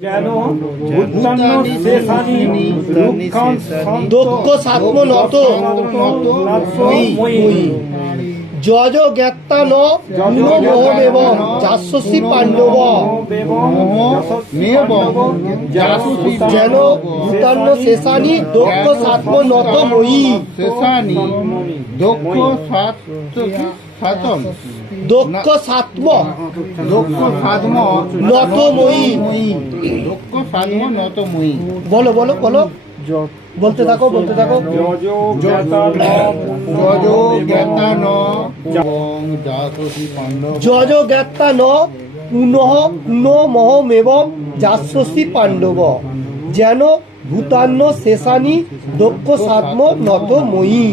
যেন উত্তন্ন শেষানি দুঃখান দক্ষ সাত্ম নত মই যজ জ্ঞাত্তা ন মোহমেবং যাস্যসি পাণ্ডব যেন ভূতান্ন শেষানি দক্ষ সাত্ম নত মই শেষানি দক্ষ সাতম দক্ষ সাত্ম দক্ষ সাধম নত মই দক্ষ সাধম নত মই। বলো বলো বলো বলতে থাকো বলতে থাকো যজ জ্ঞাতা যজ জ্ঞাতা ন এবং যাসসি পাণ্ডব যজ জ্ঞাত্তা ন পুনঃ মোহমেবং যাস্যসি পাণ্ডব যেন भूतान्न शेषानी दक्ष सात्म নত মই।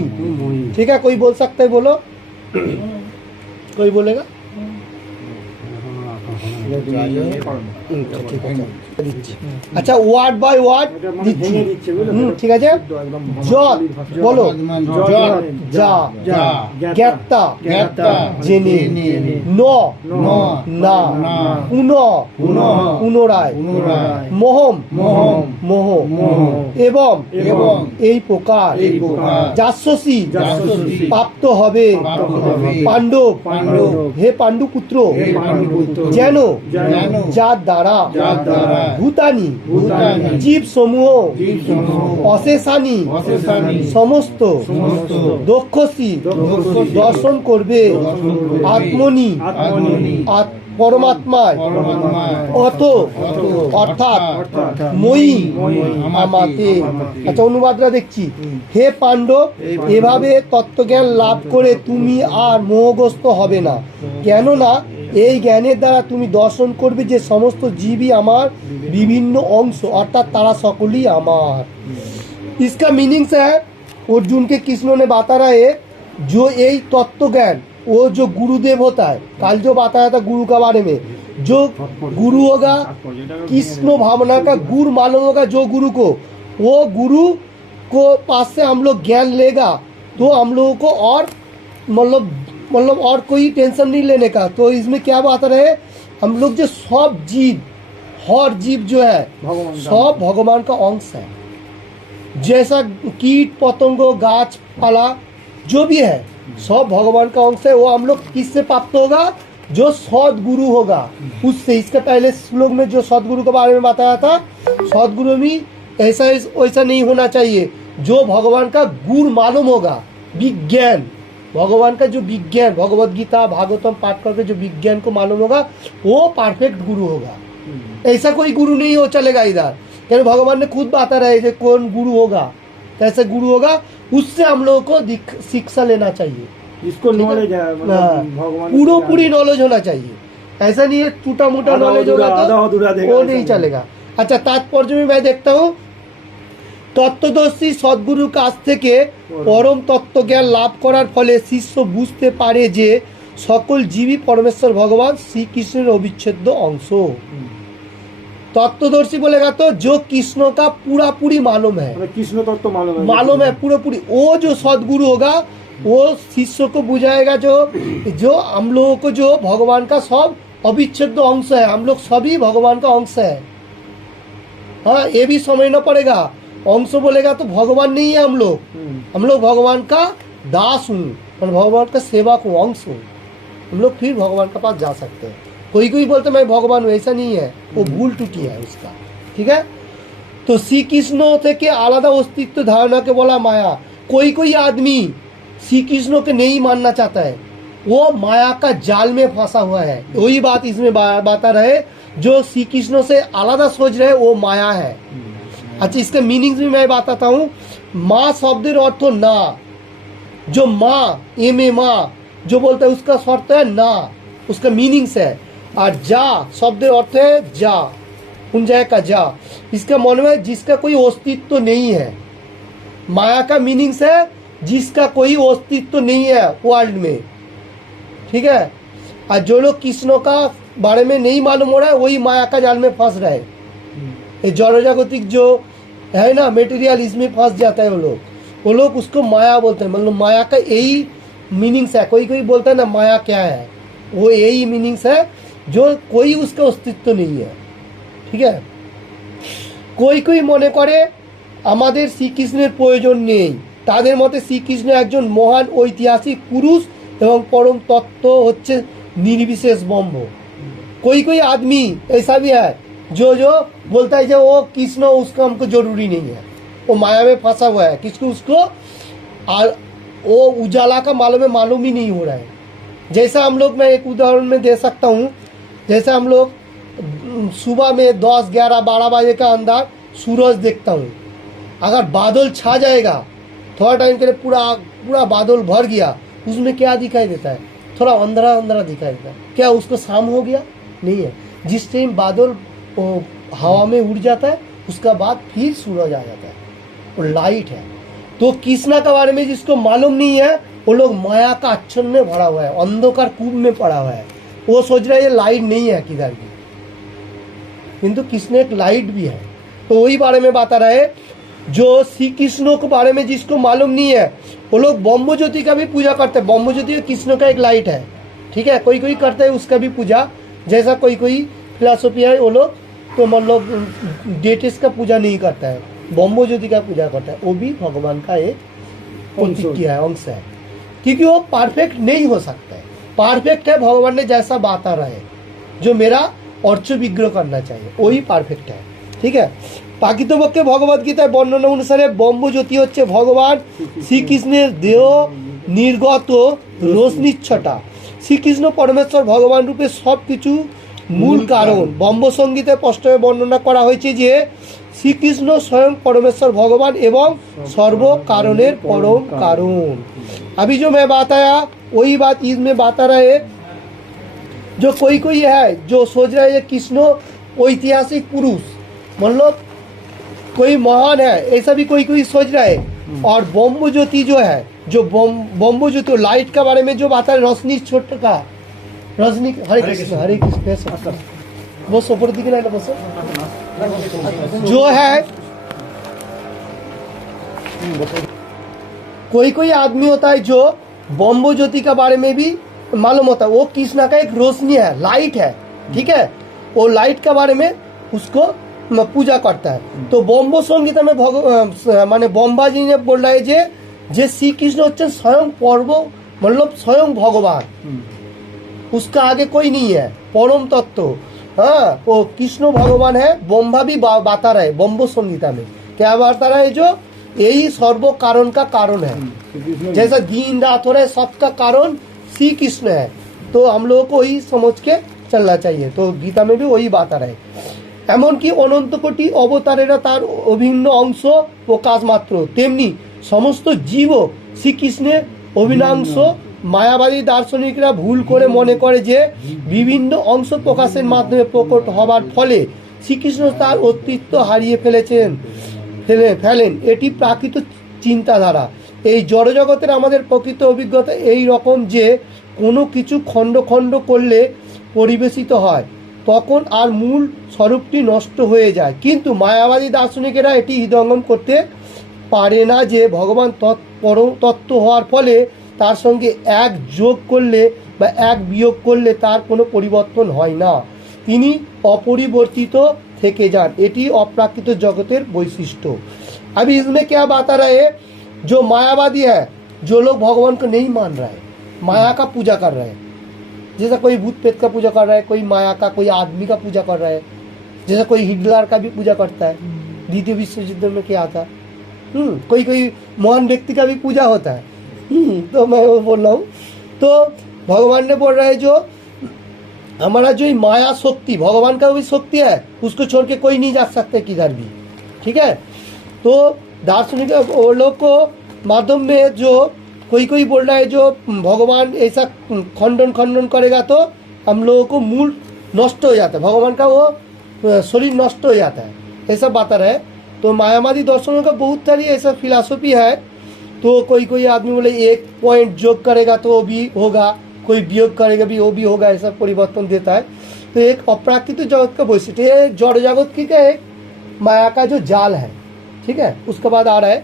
ठीक है, कोई बोल सकता है? बोलो, कोई बोलेगा? अच्छा, ওয়ার্ড বাই ওয়ার্ড দিচ্ছি। ঠিক আছে, যত বলো, যা জ্ঞাত্তা জেনে, ন না, পুনরায়, মোহম মোহ, এবং এই প্রকার যাস্যসি প্রাপ্ত হবে পাণ্ডব হে পাণ্ডু পুত্র যেন যার দ্বারা ভূতানি জীব সমূহ অশেষানি সমস্ত দক্ষসি দর্শন করবে আত্মনি পরমাত্মায় অত অর্থাৎ মই আমাতে। আচ্ছা, অনুবাদটা দেখছি। হে পাণ্ডব, এভাবে তত্ত্বজ্ঞান লাভ করে তুমি আর মোহগ্রস্ত হবে না, কেননা এই জ্ঞানের দ্বারা তুমি দর্শন করবে যে সমস্ত জীবই আমার বিভিন্ন অংশ, অর্থাৎ তারা সকলেই আমার। इसका मीनिंग्स है अर्जुन के कृष्ण ने बताया है जो यही तत्व ज्ञान वो जो गुरुदेव होता है, कल जो बताया था गुरु के बारे में, जो गुरु होगा कृष्ण भावना का गुरु मालूम होगा जो गुरु को, वो गुरु को पास से हम लोग ज्ञान लेगा तो हम लोगों को और मतलब और कोई टेंशन नहीं लेने का। तो इसमें क्या बात रहे, हम लोग जो सब जीव हर जीव जो है सब भगवान का अंश है। जैसा कीट पतंग गाछ पाला जो भी है सब भगवान का अंश है। वो हम लोग किससे प्राप्त होगा? जो सदगुरु होगा उससे। इसके पहले श्लोक में जो सदगुरु के बारे में बताया था, सदगुरु में ऐसा वैसा नहीं होना चाहिए। जो भगवान का गुरु मालूम होगा, विज्ञान भगवान का जो विज्ञान, भगवत गीता भागवतम पाठ करके जो विज्ञान को मालूम होगा वो परफेक्ट गुरु होगा। ऐसा कोई गुरु नहीं हो चलेगा इधर, क्योंकि भगवान ने खुद बता रहे हैं कौन गुरु होगा, कैसे गुरु होगा, उससे हम लोगों को शिक्षा लेना चाहिए। इसको नॉलेज है, भगवान पूरी नॉलेज होना चाहिए। ऐसा नहीं है टूटा मोटा नॉलेज होगा तो वो नहीं चलेगा। अच्छा, तात्पर्य में मैं देखता हूँ তত্ত্বদর্শী সদ্গুরুর কাছ থেকে পরম তত্ত্বজ্ঞান লাভ করার ফলে শিষ্য বুঝতে পারে যে সকল জীবই পরমেশ্বর ভগবান শ্রীকৃষ্ণের অবিচ্ছেদ্য অংশ। तत्वदर्शी बोलेगा तो जो कृष्ण का पूरा पूरी मालूम है, कृष्ण तत्व मालूम है पूरा पूरी। वो जो सदगुरु होगा वो शिष्य को बुझाएगा जो हम लोगों को जो भगवान का सब अविच्छेद्य अंश है, हम लोग सभी भगवान का अंश है। हाँ, ये भी समझना पड़ेगा। अंश बोलेगा तो भगवान नहीं है, हम लोग भगवान का दास हूँ और भगवान का सेवक हूँ, अंश हूँ। हम लोग फिर भगवान के पास जा सकते हैं। कोई कोई बोलते मैं भगवान हूँ, ऐसा नहीं है, वो भूल टूटी है उसका। ठीक है, तो श्री कृष्ण থেকে আলাদা अस्तित्व धारणा के बोला माया। कोई कोई आदमी श्री कृष्ण के नहीं मानना चाहता है, वो माया का जाल में फंसा हुआ है। वही बात इसमें बता रहे, जो श्री कृष्ण से आलादा सोच रहे वो माया है। अच्छा, इसके मीनिंग्स भी मैं बताता हूँ। माँ शब्देर अर्थ ना, जो माँ एम ए माँ जो बोलता है उसका शर्त है ना, उसका मीनिंग्स है। और जा शब्देर अर्थ है जा, पुंजय का जा। इसका मन में जिसका कोई अस्तित्व नहीं है। माया का मीनिंग्स है जिसका कोई अस्तित्व नहीं है वर्ल्ड में। ठीक है, और जो लोग कृष्ण का बारे में नहीं मालूम हो रहा है वही माया का जाल में फंस रहे। ये जड़जागतिक जो है ना मेटीरियल, इसमें फंस जाता है वो लोग उसको माया बोलते हैं। मतलब माया का यही मीनिंग्स है। कोई कोई बोलता है ना माया क्या है, वो यही मीनिंग्स है जो कोई उसका अस्तित्व नहीं है। ठीक है, কেউ মনে করে আমাদের শ্রীকৃষ্ণের প্রয়োজন নেই, তাদের মতে শ্রীকৃষ্ণ একজন মহান ঐতিহাসিক পুরুষ এবং পরম তত্ত্ব হচ্ছে निर्विशेष ब्रह्म। कोई आदमी ऐसा भी है जो बोलता है कि वो कृष्ण उसका हमको जरूरी नहीं है, वो माया में फंसा हुआ है, किसको उसको वो उजाला का मालूम ही नहीं हो रहा है। जैसा हम लोग, मैं एक उदाहरण में दे सकता हूँ, जैसे हम लोग सुबह में 10, 11, 12 बजे का अंदर सूरज देखता हूँ, अगर बादल छा जाएगा थोड़ा टाइम के लिए पूरा बादल भर गया, उसमें क्या दिखाई देता है? थोड़ा अंधेरा अंधेरा दिखाई देता है। क्या उसको शाम हो गया? नहीं है। जिस टाइम बादल हवा में उड़ जाता है उसका बाद फिर सूरज आ जाता है, वो लाइट है। तो कृष्णा के बारे में जिसको मालूम नहीं है वो लोग माया का आच्छन्न में भरा हुआ है, अंधकार कूप में पड़ा हुआ है, वो सोच रहा है ये लाइट नहीं है किधर भी, किंतु कृष्ण एक लाइट भी है। तो वही बारे में बता रहे, जो श्री कृष्ण के बारे में जिसको मालूम नहीं है वो लोग ब्रह्म ज्योति का भी पूजा करते हैं। ब्रह्म ज्योति कृष्ण का एक लाइट है, ठीक है। कोई करते हैं उसका भी पूजा, जैसा कोई फिलॉसफी है वो लोग तो मतलब डेटिस का पूजा नहीं करता है, ब्रह्म ज्योति का पूजा करता है, वो भी भगवान का एक प्रतिक्रिया है, अंश है, क्योंकि वो परफेक्ट नहीं हो सकता है। परफेक्ट है भगवान ने जैसा बता रहे, जो मेरा अर्च विग्रह करना चाहिए वही परफेक्ट है, ठीक है। পাকিতপক্ষে ভগবদ গীতায় বর্ণনা অনুসারে ব্রহ্মজ্যোতি হচ্ছে ভগবান শ্রীকৃষ্ণের দেহ নির্গত রশ্মিচ্ছটা। শ্রীকৃষ্ণ পরমেশ্বর ভগবান রূপে সব কিছু মূল কারণ। ব্রহ্মসঙ্গীতে স্পষ্টভাবে বর্ণনা করা হয়েছে যে শ্রীকৃষ্ণ স্বয়ং পরমেশ্বর ভগবান এবং সর্ব কারণের পরম কারণ। अभी जो मैं बताया वही बात इसमें बता रहे, जो कोई है जो सोच रहा है ये कृष्ण ऐतिहासिक पुरुष मतलब कोई महान है, ऐसा भी कोई सोच रहा है। और ब्रह्म ज्योति जो है, जो ब्रह्म ज्योति लाइट के बारे में जो बात है, रोशनी छोटा का रोशनी, हरे कृष्ण वो सुपर दिख रहा है बस जो है। कोई आदमी होता है जो ब्रह्म ज्योति के बारे में भी मालूम होता है, वो कृष्ण का एक रोशनी है, लाइट है, ठीक है। वो लाइट के बारे में उसको पूजा करता है। तो ब्रह्म संगीता में माने ब्रह्मा जी ने बोल रहा है जे श्री कृष्ण होच्छेन स्वयं पर्व मतलब स्वयं भगवान, उसका आगे कोई नहीं है, परम तत्व। हाँ, वो कृष्ण भगवान है। ब्रह्मा भी बता रहा है ब्रह्म संगीता में, क्या बता रहा है, जो यही सर्व कारण का कारण है, जैसा दिन रात हो रहा है सबका कारण श्री कृष्ण है। तो हम लोगों को वही समझ के चलना चाहिए। तो गीता में भी वही बता रहा है। এমনকি অনন্ত কোটি অবতারেরা তার অভিন্ন অংশ প্রকাশ মাত্র, তেমনি সমস্ত জীবও শ্রীকৃষ্ণের অভিন্নাংশ। মায়াবাদী দার্শনিকরা ভুল করে মনে করে যে বিভিন্ন অংশ প্রকাশের মাধ্যমে প্রকট হবার ফলে শ্রীকৃষ্ণ তার অস্তিত্ব হারিয়ে ফেলেন। এটি প্রাকৃত চিন্তাধারা। এই জড়জগতের আমাদের প্রকৃত অভিজ্ঞতা এই রকম যে কোনো কিছু খণ্ড খণ্ড করলে পরিবেশিত হয়, তখন আর মূল স্বরূপটি নষ্ট হয়ে যায়। কিন্তু মায়াবাদী দার্শনিকেরা এটি হৃদয়ঙ্গম করতে পারে না যে ভগবান পরম তত্ত্ব হওয়ার ফলে তার সঙ্গে এক যোগ করলে বা এক বিয়োগ করলে তার কোনো পরিবর্তন হয় না, তিনি অপরিবর্তিত থেকে যান। এটি অপ্রাকৃত জগতের বৈশিষ্ট্য। अभी इसमें क्या बता रहे हैं, जो मायावादी है, जो लोग भगवान को नहीं मान रहा है, माया का पूजा कर रहे हैं, जैसा कोई भूत प्रेत का पूजा कर रहा है, कोई माया का, कोई आदमी का पूजा कर रहा है, जैसा कोई हिटलर का भी पूजा करता है। द्वितीय विश्व युद्ध में क्या था, कोई महान व्यक्ति का भी पूजा होता है। तो मैं वो बोल रहा हूँ, तो भगवान ने बोल रहा है जो हमारा जो माया शक्ति, भगवान का भी शक्ति है, उसको छोड़ के कोई नहीं जा सकते किधर भी, ठीक है। तो दार्शनिक वो लोग को माध्यम में जो कोई बोल रहा है जो भगवान ऐसा खंडन करेगा तो हम लोगों को मूल नष्ट हो जाता है, भगवान का वो शरीर नष्ट हो जाता है, ऐसा बता रहा है। तो मायावादी दर्शनों का बहुत सारी ऐसा फिलॉसफी है। तो कोई आदमी बोले एक पॉइंट जोग करेगा तो वो भी होगा, कोई वियोग करेगा भी वो भी होगा, ऐसा परिवर्तन देता है। तो एक अप्राकृत जगत का वैशिष्ट्य, जड़ जगत की क्या है, माया का जो जाल है, ठीक है। उसके बाद आ रहा है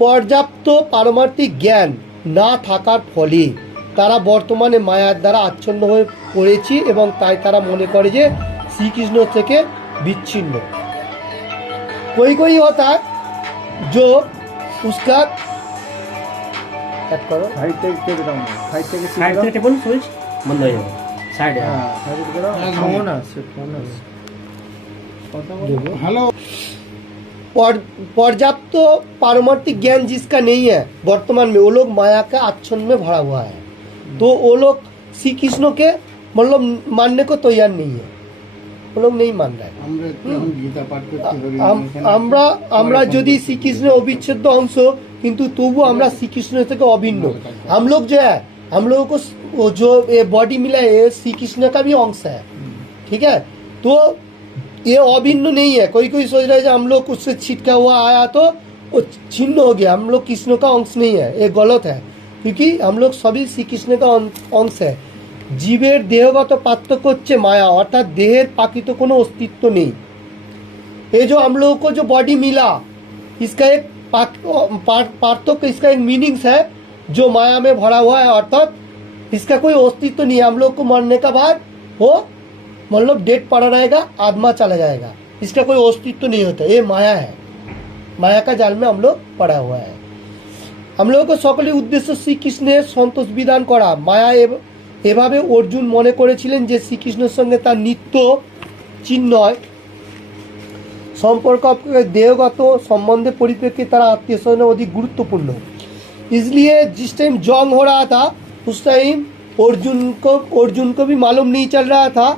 पर्याप्त पारमार्थिक ज्ञान ना থাকার ফলে তারা বর্তমানে মায়ার দ্বারা আচ্ছন্ন হয়ে পড়েছে এবং তাই তারা মনে করে যে শ্রীকৃষ্ণ থেকে বিচ্ছিন্ন। कोई होता है जो उसका करो সাইড থেকে কেটে দাও সাইড থেকে সাইড থেকে টেপন সুইচ বন্ধ হয়ে যাবে সাইডে সাইড থেকে দাও ফোন আছে हेलो पर्याप्त पारमार्थिक ज्ञान जिसका नहीं है वर्तमान में, वो लोग माया का आच्छन्न में भरा हुआ है। तो वो लोग श्री कृष्ण के मतलब मानने को तैयार नहीं है, वो लोग नहीं मान रहे हैं। আমরা একটু এখন গীতা পাঠ করতে পারি আমরা যদি শ্রীকৃষ্ণের অবিচ্ছেদ্য অংশ, কিন্তু তবু আমরা শ্রীকৃষ্ণ থেকে अभिन्न। हम लोग जो है, हम लोगों को वो जो ये बॉडी मिला है श्री कृष्ण का भी अंश है, ठीक है। तो ये अभिन्न नहीं है। कोई सोच रहा है कि हम लोग उससे छिटका हुआ आया तो वो छिन्न हो गया, हम लोग कृष्ण का अंश नहीं है, ये गलत है। क्योंकि हम लोग सभी श्री कृष्ण का अंश है। जीवेर देहगत पार्थक्य হচ্ছে माया, अर्थात देहेर पाकित कोनो अस्तित्व नहीं। ये जो हम लोगों को जो बॉडी मिला, इसका एक पार्थक्य, इसका एक मीनिंग्स है जो माया में भरा हुआ है, अर्थात इसका कोई अस्तित्व नहीं है। हम लोग को मरने का बाद वो मतलब डेट पड़ा रहेगा, आत्मा चला जाएगा, इसका कोई अस्तित्व नहीं होता। ये माया है, माया का जाल में हम लोग पड़ा हुआ है। हम लोगों को सकलेर उद्देश्य श्रीकृष्णेर सन्तोष विधान करा। माया এভাবে অর্জুন মনে করেছিলেন যে শ্রীকৃষ্ণের সঙ্গে তার নিত্য চিন্ময় সম্পর্ক देहगत संबंध परिप्रेक्षित तारा आत्मीय स्वजन अधिक गुरुत्वपूर्ण। इसलिए जिस टाइम जंग हो रहा था उस टाइम अर्जुन को भी मालूम नहीं चल रहा था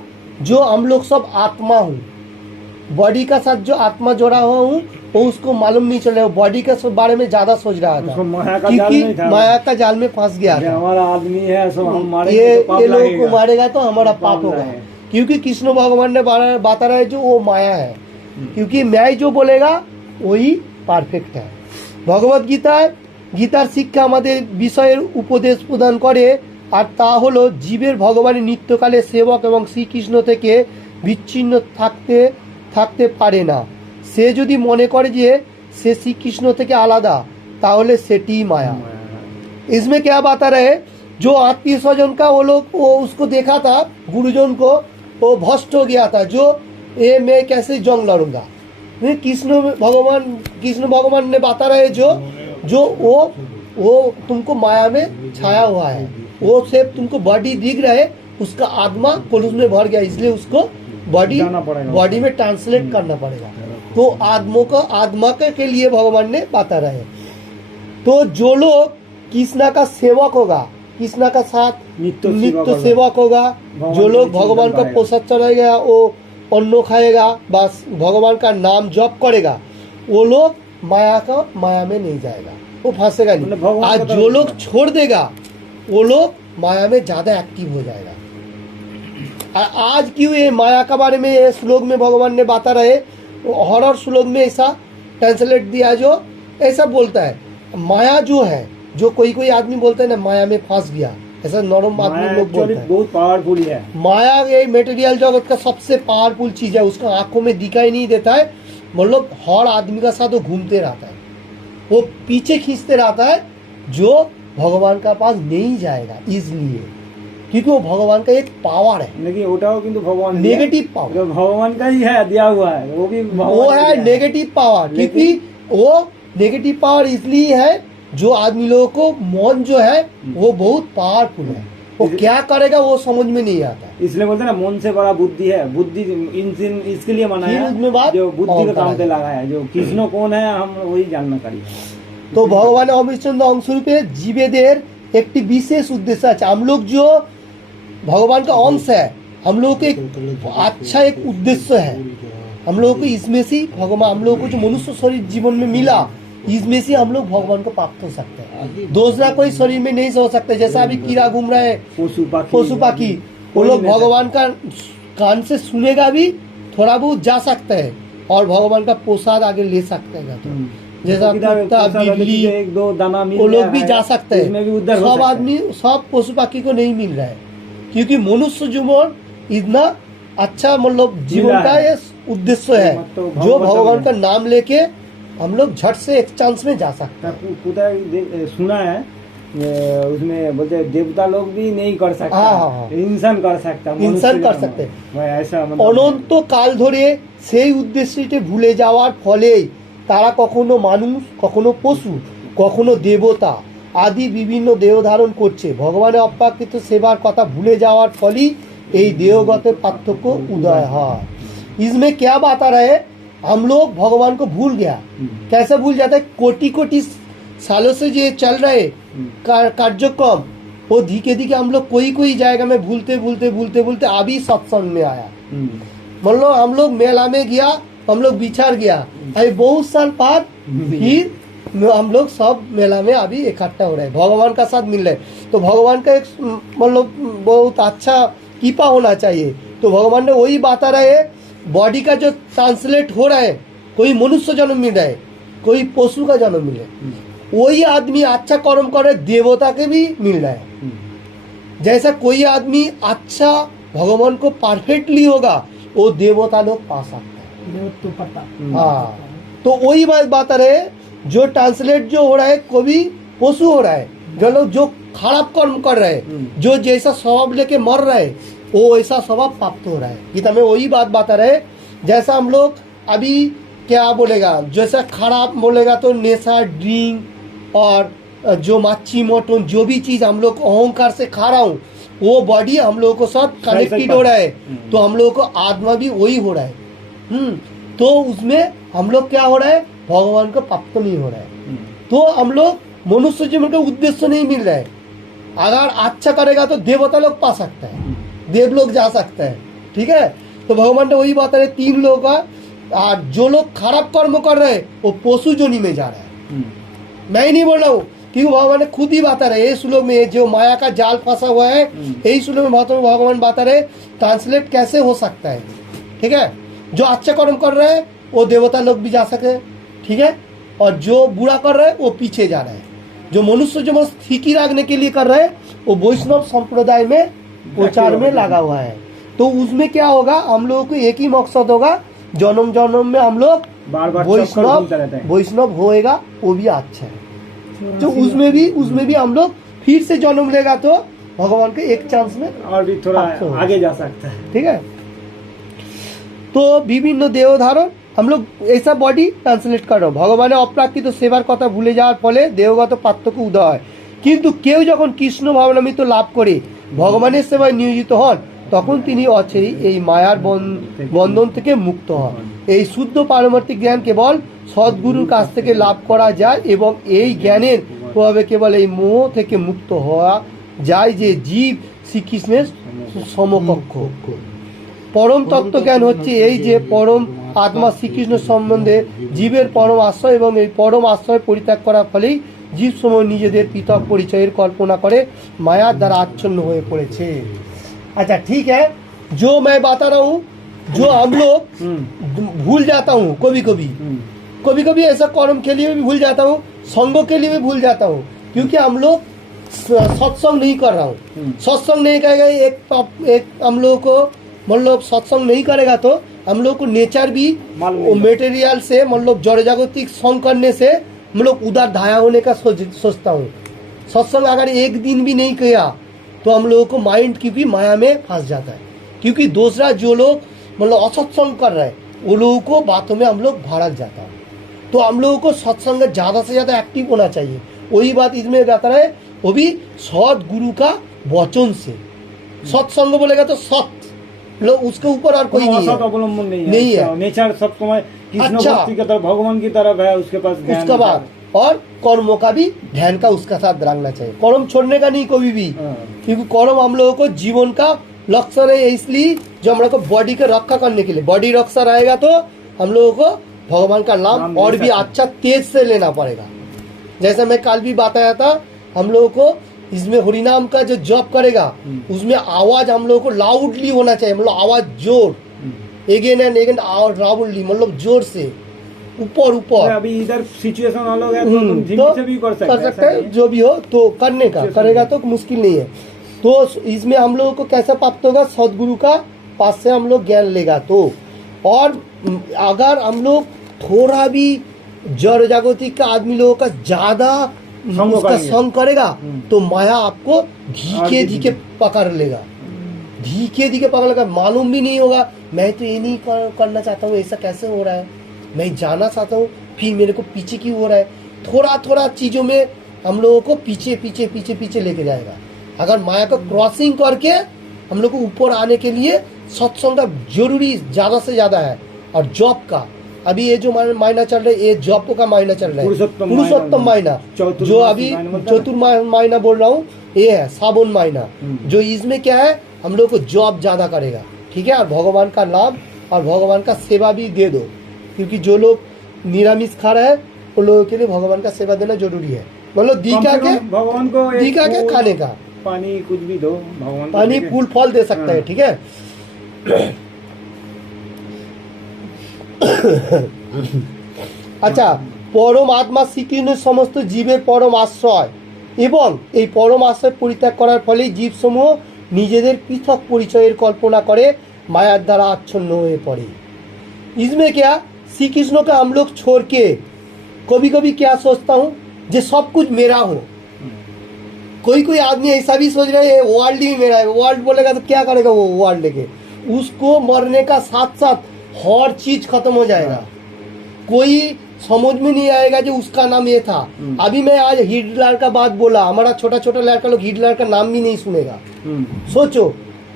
जो हम लोग सब आत्मा हूँ, बॉडी का साथ जो आत्मा जोड़ा हुआ हूँ वो उसको मालूम नहीं चल रहा है। बॉडी के बारे में ज्यादा सोच रहा था उसको माया का जाल क्योंकि नहीं था। माया का जाल में फंस गया ये था। हमारा आदमी है, सब हम मारेंगे ये तो पाप ये लोगों को लगेगा। मारेगा तो हमारा पाप पाप होगा, लगेगा। क्योंकि कृष्ण भगवान ने बता रहा है जो वो माया है, क्योंकि मैं जो बोलेगा वही परफेक्ट है। भगवत गीतार शिक्षा আমাদের বিষয়ের উপদেশ প্রদান করে, আর তা হলো জীবের ভগবানের নিত্যকালে সেবক এবং শ্রীকৃষ্ণ থেকে বিচ্ছিন্ন থাকতে পারে না। সে যদি মনে করে যে সে শ্রীকৃষ্ণ থেকে আলাদা তাহলে সেটি माया। इसमें क्या बता रहे, जो आत्मीय स्वजन का वो लोग वो उसको देखा था, गुरुजन को वो भ्रष्ट हो गया था, जो ये मैं कैसे जंग लड़ूंगा। कृष्ण भगवान ने बता रहे जो वो तुमको माया में छाया हुआ है, वो सिर्फ तुमको बॉडी दिख रहा है, उसका आत्मा कोलुस में भर गया, इसलिए उसको बॉडी में ट्रांसलेट करना पड़ेगा। तो आत्मा के लिए भगवान ने बता रहे। तो जो लोग कृष्णा का सेवक होगा, कृष्णा का साथ नित्य सेवक होगा, जो लोग भगवान का प्रसाद चढ़ाएगा, वो अन्न खाएगा, बस भगवान का नाम जप करेगा, वो लोग माया में नहीं जाएगा, वो फंसेगा नहीं। आज जो लोग छोड़ देगा वो लोग माया में ज्यादा एक्टिव हो जाएगा। आज क्यों ये माया के बारे में ये श्लोक में भगवान ने बता रहे, हर श्लोक में ऐसा ट्रांसलेट दिया जो ऐसा बोलता है माया जो है, जो कोई आदमी बोलता है ना माया में फंस गया, ऐसा नॉर्मल आदमी लोग बोलते हैं। बहुत पावरफुल है माया, ये मटेरियल जगत का सबसे पावरफुल चीज है, उसका आंखों में दिखाई नहीं देता है, मतलब हर आदमी का साथ वो घूमते रहता है, वो पीछे खींचते रहता है, जो भगवान का पास नहीं जाएगा इसलिए, क्योंकि वो भगवान का एक पावर है। लेकिन ওটাও কিন্তু ভগবান नेगेटिव पावर, जो भगवान का ही है, दिया हुआ है, वो भी वो है नेगेटिव पावर। क्योंकि वो नेगेटिव पावर इसलिए है जो आदमी लोगों को मन जो है वो बहुत पावरफुल है, वो क्या करेगा वो समझ में नहीं आता। इसलिए बोलते हैं ना मन से बड़ा बुद्धि है। बुद्धि इसके लिए बनाया फिर उसमें बात जो बुद्धि को अहंकार काम पे लगा है, जो कृष्ण कौन है हम वही जानना करी। तो भगवान अमृतचंद्र अंशरूपे जीवेदेर एक विशेष उद्देश्य है। हम लोग जो भगवान का अंश है, हम लोग को एक अच्छा एक उद्देश्य है, हम लोग को इसमें से भगवान, हम लोग को जो मनुष्य शरीर जीवन में मिला, इसमें से हम लोग भगवान को प्राप्त हो सकते हैं। दूसरा कोई शरीर में नहीं हो सकते। जैसा अभी कीड़ा घूम रहा है, पशु पाखी, वो लोग भगवान का कान से सुनेगा भी, थोड़ा बहुत जा सकते हैं और भगवान का प्रसाद आगे ले सकते हैं। जैसा कुत्ता, बिल्ली, एक दो दाना मिल वो लोग गया भी है, जा सकते इसमें भी हैं। उद्धार हो सब सकता है। आदमी, सब पशु पाखी को नहीं मिल रहा है, क्योंकि मनुष्य जीवन इतना अच्छा मतलब जीवन मिला का है। ये उद्देश्य है, तो जो भगवान भगवान का का नाम लेके हम लोग झट से एक चांस में जा सकते हैं। सुना है उसमें बोलते हैं देवता लोग भी नहीं कर सकता, हाँ। इंसान कर सकता, इंसान मनुष्य कर नहीं। सकते। भाई ऐसा অনন্ত কাল ধরে সেই উদ্দেশ্যটি ভুলে যাওয়ার ফলেই তারা কখনো মানুষ, কখনো পশু, কখনো দেবতা आदि विभिन्न देह धारण करছে। भगवान अप्राकृत सेवार कथा भूले जावार फल ही এই देहगत पार्थक्य उदय है। इसमें क्या बात आ रहा है, हम लोग भगवान को भूल गया। कैसे भूल जाता है, कोटि कोटि सालों से जो चल रहे कार्यक्रम वो धीरे धीरे हम लोग कोई जाएगा में भूलते भूलते भूलते भूलते अभी सत्संग में आया। मतलब हम लोग मेला में गया, हम लोग विचार गया, अभी बहुत साल बाद फिर हम लोग सब मेला में अभी इकट्ठा हो रहे हैं, भगवान का साथ मिल रहे हैं। तो भगवान का एक मतलब बहुत अच्छा कृपा होना चाहिए। तो भगवान ने वही बात आ रहे है, बॉडी का जो ट्रांसलेट हो रहा है, कोई मनुष्य जन्म मिल रहा है, कोई पशु का जन्म मिल रहा है, वही आदमी अच्छा कर्म करे देवता के भी मिल रहा है। जैसा कोई आदमी अच्छा भगवान को परफेक्टली होगा वो देवता लोग पा सकता है। हाँ, तो वही बात आ रहे है, जो ट्रांसलेट जो हो रहा है कभी पशु हो रहा है, जो लोग जो खराब कर्म कर रहे हैं, जो जैसा स्वभाव लेके मर रहे हैं वो वैसा स्वभाव प्राप्त हो रहा है। गीता में वही बात बता रहे, जैसा हम लोग अभी क्या बोलेगा, जैसा खराब बोलेगा तो नेशा, ड्रिंक और जो मच्छी मटन जो भी चीज हम लोग अहंकार से खा रहा हूँ वो बॉडी हम लोगों को साथ कनेक्टेड हो रहा है, तो हम लोगों को आत्मा भी वही हो रहा है। तो उसमें हम लोग क्या हो रहा है, भगवान को प्राप्त नहीं हो रहा है। तो हम लोग मनुष्य जीवन का उद्देश्य नहीं मिल रहा है। अगर अच्छा करेगा तो देवता लोग पा सकता है, देव लोग जा सकता है, ठीक है। तो भगवान ने वही बात है, 3 लोग का जो लोग खराब कर्म कर रहे हैं वो पशु जोनी में जा रहा है। मैं ही नहीं बोल रहा हूँ, क्योंकि भगवान ने खुद ही बता रहे, ये श्लोक में जो माया का जाल फंसा हुआ है, यही श्लोक में भगवान बता रहे ट्रांसलेट कैसे हो सकता है, ठीक है। जो अच्छा कर्म कर रहे हैं वो देवता लोग भी जा सके, ठीक है, और जो बुरा कर रहे हैं वो पीछे जा रहे हैं। जो मनुष्य जो स्थिति रखने के लिए कर रहे हैं वो वैष्णव संप्रदाय में प्रचार में लगा हुआ है। तो उसमें क्या होगा, हम लोगों को एक ही मकसद होगा, जन्म जन्म में हम लोग वैष्णव होएगा, वो भी अच्छा है। तो उसमें भी हम लोग फिर से जन्म लेगा तो भगवान के एक चांस में और भी थोड़ा आगे जा सकता है, ठीक है। तो विभिन्न देह धारण हम लोग ऐसा बॉडी ट्रांसलेट कर रहे हो, भगवान अप्राकृत सेवार कथा भूले जाওয়ার ফলে দেহগত পার্থক্য উদয় হয়। কিন্তু কেউ যখন কৃষ্ণ ভাবনামৃত লাভ করে ভগবানের সেবায় নিয়োজিত হন তখন তিনি অচিরেই এই মায়ার বন্ধন থেকে মুক্ত হন। এই শুদ্ধ পারমার্থিক জ্ঞান কেবল সদ্গুরুর কাছ থেকে লাভ করা যায় এবং এই জ্ঞানের প্রভাবে কেবল এই মোহ থেকে মুক্ত হওয়া যায় যে জীব শ্রীকৃষ্ণের সমকক্ষ। परम तत्व ज्ञान होच्छे এই যে परम आत्मा श्रीकृष्ण सम्बन्धे जीवेर परम आश्रय एवं এই परम आश्रय परित्याग करार फलेই जीव समय निजेदेर पृथक परिचयेर कल्पना करे मायार द्वारा आच्छन्न हुए पड़ेছে। अच्छा ठीक है, जो मैं बता रहा हूँ, जो हम लोग भूल जाता हूँ कभी कभी ऐसा कर्म के लिए भी भूल जाता हूँ, संग के लिए भी भूल जाता हूँ, क्योंकि हम लोग सत्संग नहीं कर रहा हूँ। सत्संग नहीं करेगा एक हम लोगों को मतलब सत्संग नहीं करेगा तो हम लोग को नेचर भी मटेरियल से मतलब जड़ जागतिक संग करने से हम लोग उधर धाया होने का सोचता हूँ। सत्संग अगर एक दिन भी नहीं किया तो हम लोगों को माइंड की भी माया में फंस जाता है, क्योंकि दूसरा जो लोग मतलब असत्संग कर रहे हैं वो लोगों को बातों में हम लोग भड़क जाता है। तो हम लोगों को सत्संग ज़्यादा से ज़्यादा एक्टिव होना चाहिए। वही बात इसमें जाता है, वो भी सदगुरु का वचन से। सत्संग बोलेगा तो सत लोग उसके ऊपर और कोई नहीं है, अवलंबन नहीं है। नेचर सब समय कृष्ण भक्ति की तरफ, भगवान की तरफ है, उसके पास ज्ञान उसका बाद और कर्मों का भी ध्यान का उसका साथ रखना चाहिए। कर्म छोड़ने का नहीं कभी भी, क्योंकि कर्म हम लोगों को जीवन का लक्ष्य है, इसलिए जो हम लोग को बॉडी को रक्षा करने के लिए बॉडी रक्षा रहेगा तो हम लोगों को भगवान का नाम और भी अच्छा तेज से लेना पड़ेगा। जैसा मैं कल भी बताया था, हम लोगों को इसमें हरिनाम का जो जॉब करेगा उसमें आवाज हम लोगों को लाउडली होना चाहिए, मतलब आवाज जोर एगेन एंड एगेन लाउडली, मतलब जोर से ऊपर। अभी इधर सिचुएशन अलग है तो तुम धीरे से भी कर सकते हैं, जो भी हो तो करने का करेगा तो मुश्किल नहीं है। तो इसमें हम लोगों को कैसा प्राप्त होगा, सदगुरु का पास से हम लोग ज्ञान लेगा तो। और अगर हम लोग थोड़ा भी जड़ जागतिक का आदमी लोगों का ज्यादा उसका संग करेगा तो माया आपको धीके धीके पकड़ लेगा। धीके धीके पकड़ लगा, मालूम भी नहीं होगा। मैं तो ये नहीं करना चाहता हूँ, ऐसा कैसे हो रहा है, मैं जाना चाहता हूँ, फिर मेरे को पीछे क्यों हो रहा है। थोड़ा थोड़ा चीज़ों में हम लोगों को पीछे पीछे पीछे पीछे लेके जाएगा। अगर माया को क्रॉसिंग करके हम लोग को ऊपर आने के लिए सत्संग का जरूरी ज़्यादा से ज़्यादा है। और जॉब का अभी ये जो महीना चल रहा है, ये जॉब का महीना चल रहा है, पुरुषोत्तम महीना, जो अभी चतुर्मास बोल रहा हूँ, ये है सावन महीना, जो इसमें क्या है हम लोग को जॉब ज़्यादा करेगा, ठीक है। और भगवान का नाम और भगवान का सेवा भी दे दो, क्योंकि जो लोग निरामिष खा रहे हैं उन लोगों के लिए भगवान का सेवा देना जरूरी है। मतलब दीका के भगवान को दीका के खाने का पानी कुछ भी दो, भगवान पानी फूल फल दे सकता है, ठीक है। আচ্ছা, পরম আত্মা শ্রীকৃষ্ণ সমস্ত জীবের পরম আশ্রয় এবং এই পরম আশ্রয় পরিত্যাগ করার ফলে জীবসমূহ নিজেদের পৃথক পরিচয়ের কল্পনা করে মায়ার দ্বারা আচ্ছন্ন হয়ে পড়ে। इसमें क्या श्री कृष्ण का हम लोग छोड़ के कभी कभी क्या सोचता हूँ कि सब कुछ मेरा हो। कोई कोई आदमी ऐसा भी सोच रहा है वर्ल्ड ही मेरा है, वर्ल्ड बोलेगा तो क्या करेगा वो वर्ल्ड लेके, उसको मरने का साथ साथ हर चीज खत्म हो जाएगा। कोई समझ में नहीं आएगा जो उसका नाम ये था। अभी मैं आज हिटलर का बात बोला, हमारा छोटा छोटा लड़का लोग हिटलर का नाम भी नहीं सुनेगा। सोचो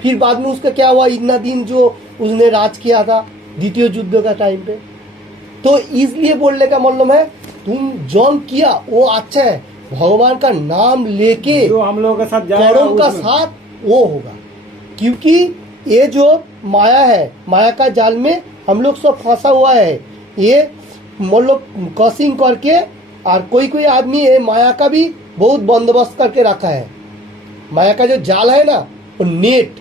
फिर बाद में उसका क्या हुआ, इतना दिन जो उसने राज किया था द्वितीय युद्ध का टाइम पे। तो इसलिए बोलने का मतलब है तुम जंग किया वो अच्छा है, भगवान का नाम लेके जो हम लोगों के साथ जाएगा करों का साथ वो होगा। क्योंकि ये जो माया है, माया का जाल में हम लोग सब फंसा हुआ है। ये मतलब क्रॉसिंग करके, और कोई कोई आदमी है माया का भी बहुत बंदोबस्त करके रखा है। माया का जो जाल है ना, वो नेट,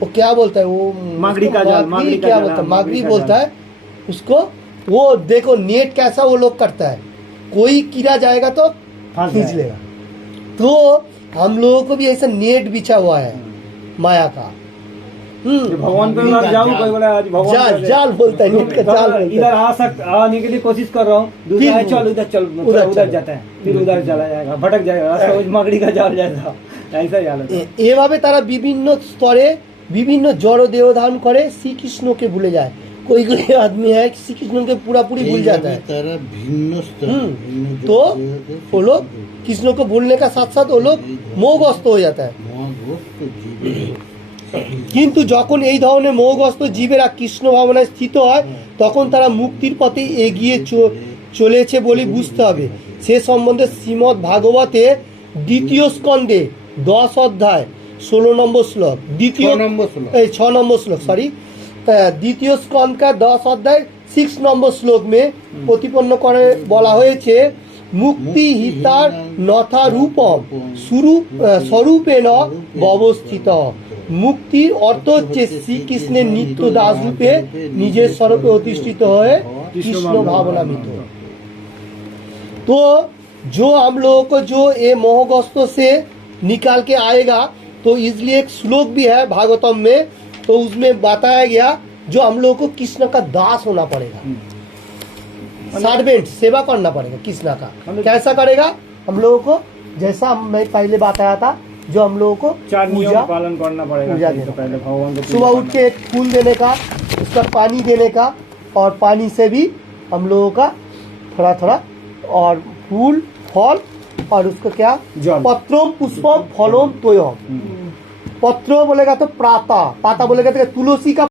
वो क्या बोलता है, वो मागड़ी का जाल, मागड़ी का क्या जाल, बोलता है, मागड़ी मागड़ी का बोलता जाल। है उसको। वो देखो नेट कैसा वो लोग करता है, कोई कीड़ा जाएगा तो फंस खींच जाएगा। लेगा। तो हम लोगों को भी ऐसा नेट बिछा हुआ है माया का। भगवान पे मैं जाऊँ, कोई बोला आज भगवान जाल पे- जाल बोलता है, नेट का जाल बोलता इधर है। आने के लिए कोशिश कर रहा हूँ, दूसरा है, चल उधर चल, उधर उधर चल। जाता है, फिर उधर चला जाएगा, भटक जाएगा, रास्ता उस मकड़ी का जाल जाएगा, ऐसा जाल है। এভাবে তারা বিভিন্ন স্তরে বিভিন্ন জড় দেহ ধারণ করে শ্রীকৃষ্ণকে ভুলে যায়। कोई कोई आदमी है श्रीकृष्ण के पूरा पूरी भूल जाता है। তারা ভিন্ন স্তর, ভিন্ন तो জগতে वो लोग कृष्ण को भूलने का साथ साथ वो लोग मोहग्रस्त हो जाता है। মহাগ্রস্ত জীবের কিন্তু যখন এই ধরনের মোহগ্রস্ত জীবেরা কৃষ্ণ ভাবনায় স্থিত হয় তখন তারা মুক্তির পথে এগিয়ে চলেছে বলে বুঝতে হবে। সে সম্বন্ধে শ্রীমদ্ ভাগবতে দ্বিতীয় স্কন্ধে 10 অধ্যায় 16 নম্বর শ্লোক, দ্বিতীয় 6 নম্বর শ্লোক। 6 নম্বর श्लोक सॉरी, द्वितीय स्कंद का 10 अध्याय 6 নম্বর শ্লোক में প্রতিপন্ন করে বলা হয়েছে মুক্তি হিতার নথা রূপম স্বরূপেণ ব্যবস্থিত। মুক্তির অর্থ হচ্ছে শ্রীকৃষ্ণের নিত্য দাস রূপে নিজের স্বরূপে অধিষ্ঠিত হয়ে কৃষ্ণ भावनामित। तो जो हम लोगों को जो ये मोहग्रस्त से निकाल के आएगा, तो इसलिए एक श्लोक भी है भागवतम में, तो उसमें बताया गया जो हम लोगों को कृष्ण का दास होना पड़ेगा, सर्वेंट, सेवा करना पड़ेगा कृष्ण का। कैसा करेगा हम लोगों को, जैसा मैं पहले बताया था, जो हम लोगों को 4 पूजा नियम पालन करना पड़ेगा। पूजा सबसे देना पहले भगवान को सुबह उठ के एक फूल देने का, उसका पानी देने का, और पानी से भी हम लोगों का थोड़ा थोड़ा, और फूल फल, और उसको क्या जल। पत्रम पुष्पम फलम तोयम। पत्र बोलेगा तो प्राता, पाता बोलेगा तो तुलसी का